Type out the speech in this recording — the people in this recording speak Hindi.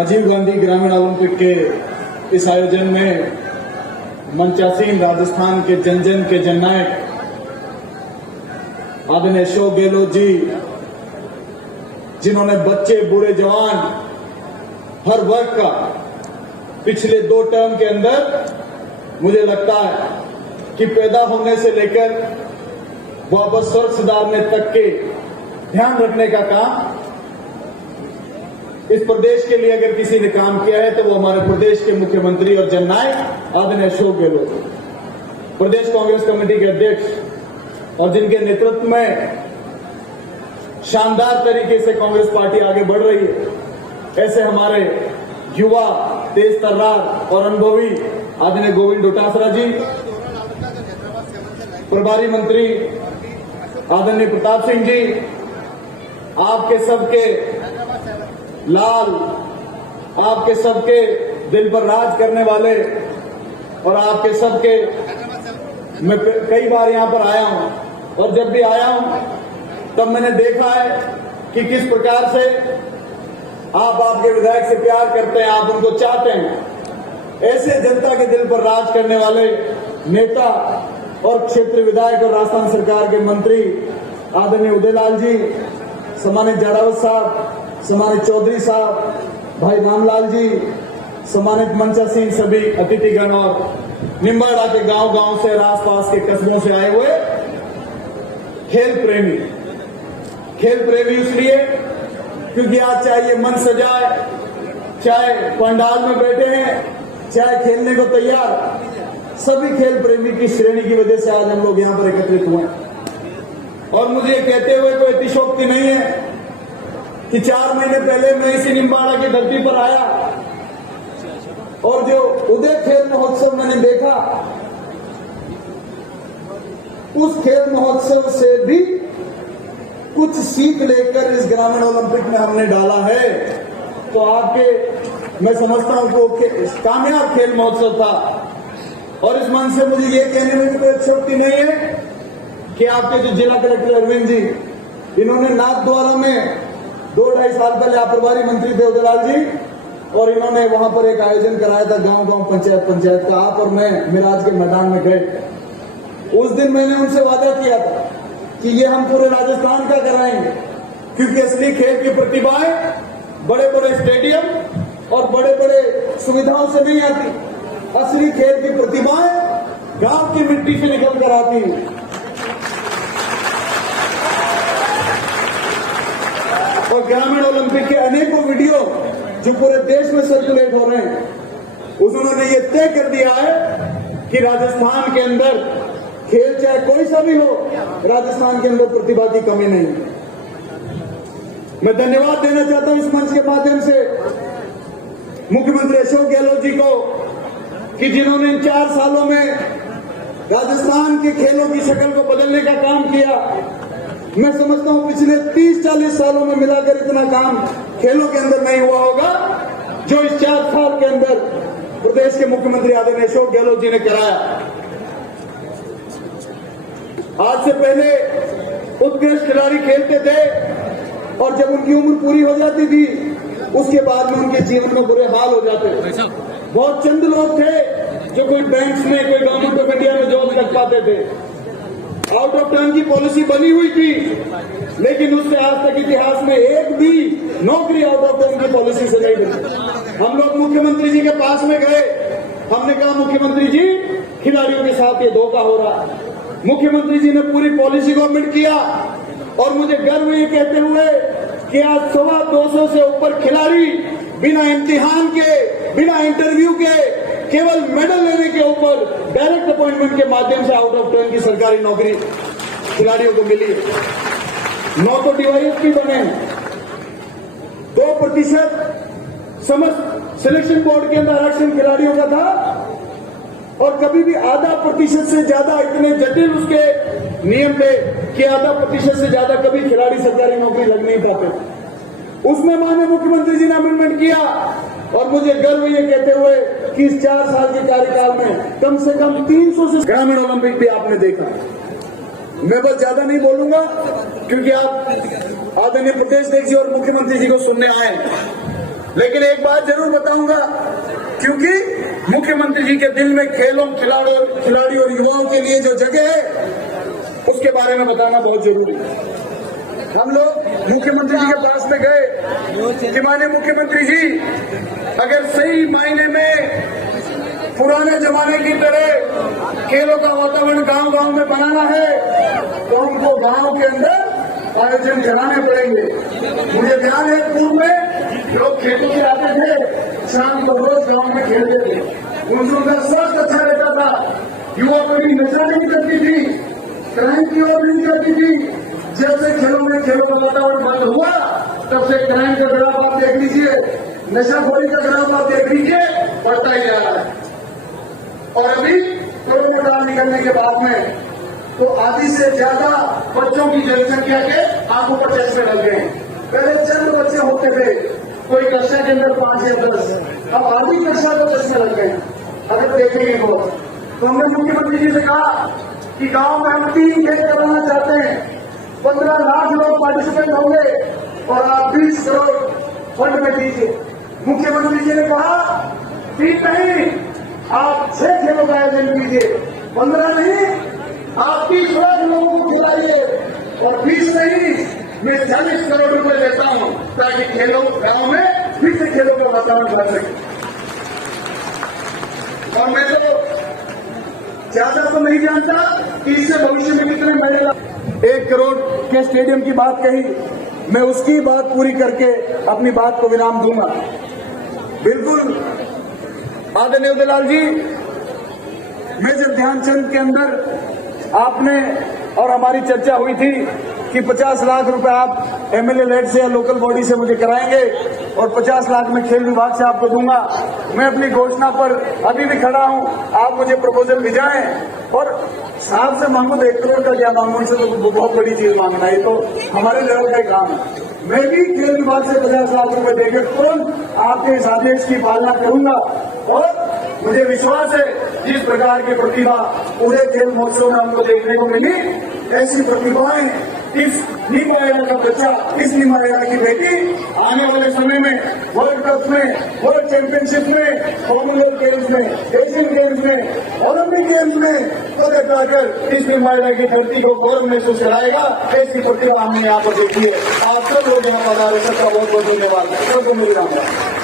राजीव गांधी ग्रामीण ओलंपिक के इस आयोजन में मंचासीन राजस्थान के जन जन के जननायक आदरणीय अशोक गहलोत जी, जिन्होंने बच्चे बूढ़े जवान हर वर्ग का पिछले 2 टर्म के अंदर मुझे लगता है कि पैदा होने से लेकर वापस स्वर्ग सुधारने तक के ध्यान रखने का काम इस प्रदेश के लिए अगर किसी ने काम किया है तो वो हमारे प्रदेश के मुख्यमंत्री और जननायक आदरणीय अशोक गहलोत, प्रदेश कांग्रेस कमेटी के अध्यक्ष, और जिनके नेतृत्व में शानदार तरीके से कांग्रेस पार्टी आगे बढ़ रही है। ऐसे हमारे युवा, तेज तर्रार और अनुभवी आदरणीय गोविंद डोटासरा जी, प्रभारी मंत्री आदरणीय प्रताप सिंह जी, आपके सबके लाल, आपके सबके दिल पर राज करने वाले, और आपके सबके मैं कई बार यहां पर आया हूं और जब भी आया हूं तब मैंने देखा है कि किस प्रकार से आप आपके विधायक से प्यार करते हैं, आप उनको चाहते हैं। ऐसे जनता के दिल पर राज करने वाले नेता और क्षेत्रीय विधायक और राजस्थान सरकार के मंत्री आदरणीय उदयलाल जी, सम्मानित जाड़ावत साहब, सम्मानित चौधरी साहब, भाई रामलाल जी, सम्मानित मंचासीन सभी अतिथिगण और निम्बाड़ा के गांव से और आसपास के कस्बों से आए हुए खेल प्रेमी इसलिए क्योंकि आज चाहे ये मन सजाए, चाहे पंडाल में बैठे हैं, चाहे खेलने को तैयार, सभी खेल प्रेमी की श्रेणी की वजह से आज हम लोग यहां पर एकत्रित हुए हैं। और मुझे कहते हुए कोई अतिशोक्ति नहीं है कि 4 महीने पहले मैं इसी निम्बाड़ा की धरती पर आया और जो उदय खेल महोत्सव मैंने देखा, उस खेल महोत्सव से भी कुछ सीख लेकर इस ग्रामीण ओलंपिक में हमने डाला है। तो आपके मैं समझता हूं कि कामयाब खेल महोत्सव था। और इस मन से मुझे ये कहने में कोई अतिशयोक्ति नहीं है कि आपके जो जिला कलेक्टर अरविंद जी, इन्होंने नाथद्वारा में 2-2.5 साल पहले आप प्रभारी मंत्री थे उदयलाल जी, और इन्होंने वहां पर एक आयोजन कराया था गांव पंचायत का। आप और मैं मिराज के मैदान में गए। उस दिन मैंने उनसे वादा किया था कि ये हम पूरे राजस्थान का कराएंगे, क्योंकि असली खेल की प्रतिभाएं बड़े बड़े स्टेडियम और बड़े बड़े सुविधाओं से नहीं आती। असली खेल की प्रतिभाएं गांव की मिट्टी से निकल कर आती है। और ग्रामीण ओलंपिक के अनेकों वीडियो जो पूरे देश में सर्कुलेट हो रहे हैं, उन्होंने ये तय कर दिया है कि राजस्थान के अंदर खेल चाहे कोई सा भी हो, राजस्थान के अंदर प्रतिभा की कमी नहीं है। मैं धन्यवाद देना चाहता हूं इस मंच के माध्यम से मुख्यमंत्री अशोक गहलोत जी को कि जिन्होंने इन 4 सालों में राजस्थान के खेलों की शक्ल को बदलने का काम किया। मैं समझता हूं पिछले 30-40 सालों में मिलाकर इतना काम खेलों के अंदर नहीं हुआ होगा जो इस 4 साल के अंदर प्रदेश के मुख्यमंत्री आदरणीय अशोक गहलोत जी ने कराया। आज से पहले उत्कृष्ट खिलाड़ी खेलते थे और जब उनकी उम्र पूरी हो जाती थी, उसके बाद में उनके जीवन में बुरे हाल हो जाते थे। बहुत चंद लोग थे जो कोई बैंक्स में, कोई गवर्नमेंट ऑफ इंडिया में जॉब लग पाते थे। आउट ऑफ टर्न की पॉलिसी बनी हुई थी, लेकिन उससे आज तक इतिहास में एक भी नौकरी आउट ऑफ टर्न की पॉलिसी से नहीं बनी। हम लोग मुख्यमंत्री जी के पास में गए, हमने कहा मुख्यमंत्री जी, खिलाड़ियों के साथ ये धोखा हो रहा है। मुख्यमंत्री जी ने पूरी पॉलिसी को अमेंड किया और मुझे गर्व ये कहते हुए कि आज 250 से ऊपर खिलाड़ी बिना इम्तिहान के, बिना इंटरव्यू के, केवल मेडल लेने के ऊपर डायरेक्ट अपॉइंटमेंट के माध्यम से आउट ऑफ टर्न की सरकारी नौकरी खिलाड़ियों को मिली है। 9 तो डीवाईएसपी बने हैं। 2% समस्त सिलेक्शन बोर्ड के अंदर आरक्षण खिलाड़ियों का था और कभी भी 0.5% से ज्यादा, इतने जटिल उसके नियम थे कि 0.5% से ज्यादा कभी खिलाड़ी सरकारी नौकरी लग नहीं पाते। उसमें माननीय मुख्यमंत्री जी ने अमेंडमेंट किया और मुझे गर्व ये कहते हुए कि इस 4 साल के कार्यकाल में कम से कम 300 से ग्रामीण ओलंपिक भी आपने देखा। मैं बस ज्यादा नहीं बोलूंगा क्योंकि आप आदरणीय प्रदेश अध्यक्ष जी और मुख्यमंत्री जी को सुनने आए। लेकिन एक बात जरूर बताऊंगा, क्योंकि मुख्यमंत्री जी के दिल में खेलों, खिलाड़ी और युवाओं के लिए जो जगह है उसके बारे में बताना बहुत जरूरी है। हम लोग मुख्यमंत्री जी के पास में गए कि माननीय मुख्यमंत्री जी, अगर सही मायने में पुराने जमाने की तरह खेलों का वातावरण गांव-गांव में बनाना है तो उनको गांव के अंदर आयोजन कराने पड़ेंगे। मुझे ध्यान है पूर्व में लोग खेतों से आते थे, शाम को रोज गांव में खेलते थे, उनका स्वास्थ्य अच्छा रहता था, युवा कभी नशा नहीं करती थी, क्राइम की ओर नहीं जाती थी। जब से खेलों का वातावरण बंद हुआ तब से क्राइम का ग्राफ आप देख लीजिए, नशाखोरी का ग्राफ आप देख लीजिए, बढ़ता ही जा रहा है। और अभी कोरोना काल निकलने के बाद में तो आधी से ज्यादा बच्चों की जनसंख्या के आंखों पर चश्मे लग गए। पहले चंद बच्चे होते थे, कोई कक्षा के अंदर 5 या 10, अब आधी कक्षा को चश्मे लग गए। अगर देखेंगे तो हमने मुख्यमंत्री जी से कहा कि गांव में हम 3 खेल कराना चाहते हैं, 15 लाख लोग पार्टिसिपेट होंगे और आप 20 करोड़ फंड में दीजिए। मुख्यमंत्री जी ने कहा ठीक नहीं, आप 6 खेलों का आयोजन कीजिए, 15 नहीं, आप 30 लाख लोगों को खिलाइए और 20 नहीं, मैं 40 करोड़ रुपए देता हूं ताकि खेलों गांव में फिर से खेलों का वातावरण बन सके। और मैं तो ज्यादा तो नहीं जानता कि इससे भविष्य में कितने मिलेगा। 1 करोड़ के स्टेडियम की बात कही, मैं उसकी बात पूरी करके अपनी बात को विराम दूंगा। बिल्कुल आदरणीय उदयलाल जी, मेजर ध्यानचंद के अंदर आपने और हमारी चर्चा हुई थी कि 50 लाख रुपए आप एमएलए लेड से या लोकल बॉडी से मुझे कराएंगे और 50 लाख मैं खेल विभाग से आपको दूंगा। मैं अपनी घोषणा पर अभी भी खड़ा हूं, आप मुझे प्रपोजल भिजाएं और साहब से मांगो, 1 करोड़ का क्या मांगो, इनसे तो बहुत बड़ी चीज मांगना है, तो हमारे लेवल का काम है। मैं भी खेल विभाग से 50 लाख रुपए देकर तुरंत आपके इस आदेश की पालना करूंगा और मुझे विश्वास है जिस प्रकार की प्रतिभा पूरे खेल महोत्सव में हमको देखने को मिली, ऐसी प्रतिभाएं इस नीमायरा का बच्चा, इस नीमायरा की बेटी आने वाले समय में वर्ल्ड कप में, वर्ल्ड चैंपियनशिप में, कॉमनवेल्थ गेम्स में, एशियन गेम्स में, ओलंपिक गेम्स में पदक पाकर इस नीमायरा की धरती को गौरव महसूस कराएगा। ऐसी प्रतिभा हमने यहाँ पर देखी है। आप सब लोग यहाँ पधारे, सबका बहुत बहुत धन्यवाद। सबको मेरी राम।